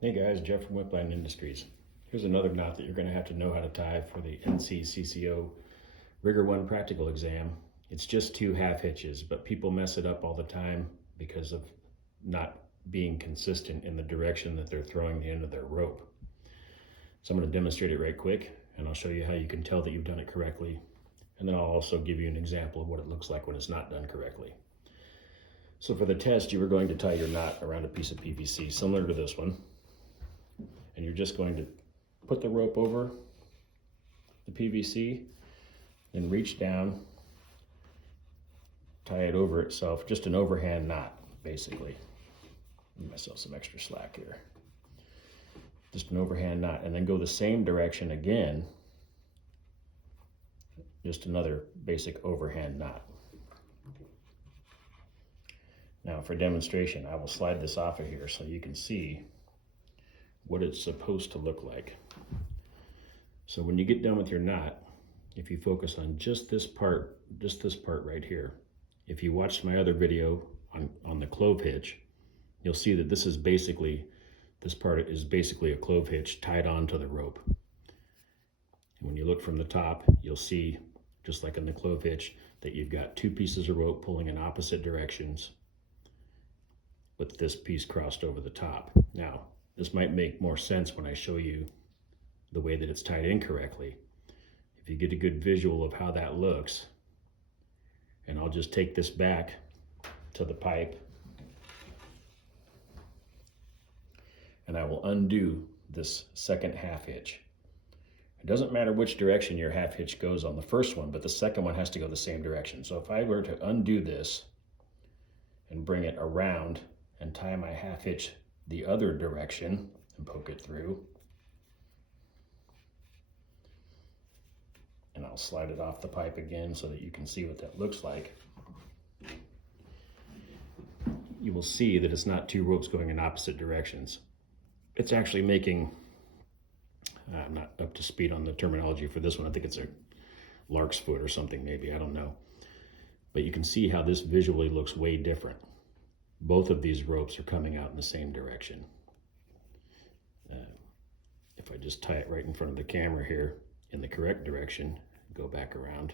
Hey guys, Jeff from Whipline Industries. Here's another knot that you're going to have to know how to tie for the NCCCO Rigger 1 practical exam. It's just 2 half hitches, but people mess it up all the time because of not being consistent in the direction that they're throwing the end of their rope. So I'm going to demonstrate it right quick, and I'll show you how you can tell that you've done it correctly. And then I'll also give you an example of what it looks like when it's not done correctly. So for the test, you are going to tie your knot around a piece of PVC similar to this one. And you're just going to put the rope over the PVC, then reach down, tie it over itself, just an overhand knot, basically. Give myself some extra slack here. Just an overhand knot, and then go the same direction again, just another basic overhand knot. Now for demonstration, I will slide this off of here so you can see what it's supposed to look like. So when you get done with your knot, if you focus on just this part right here, if you watched my other video on the clove hitch, you'll see that this part is basically a clove hitch tied onto the rope. And when you look from the top, you'll see, just like in the clove hitch, that you've got 2 pieces of rope pulling in opposite directions with this piece crossed over the top. Now, this might make more sense when I show you the way that it's tied in correctly. If you get a good visual of how that looks, and I'll just take this back to the pipe, and I will undo this second half hitch. It doesn't matter which direction your half hitch goes on the first one, but the second one has to go the same direction. So if I were to undo this and bring it around and tie my half hitch the other direction and poke it through, and I'll slide it off the pipe again so that you can see what that looks like. You will see that it's not 2 ropes going in opposite directions. It's actually making, I'm not up to speed on the terminology for this one. I think it's a lark's foot or something maybe, I don't know. But you can see how this visually looks way different. Both of these ropes are coming out in the same direction. If I just tie it right in front of the camera here in the correct direction, go back around.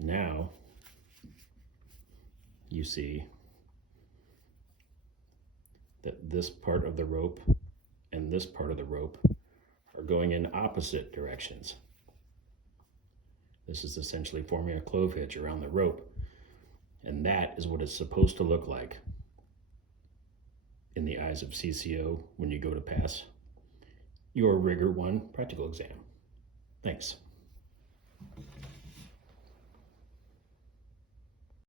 Now you see that this part of the rope and this part of the rope are going in opposite directions. This is essentially forming a clove hitch around the rope, and that is what it's supposed to look like in the eyes of CCO when you go to pass your Rigger 1 practical exam. Thanks.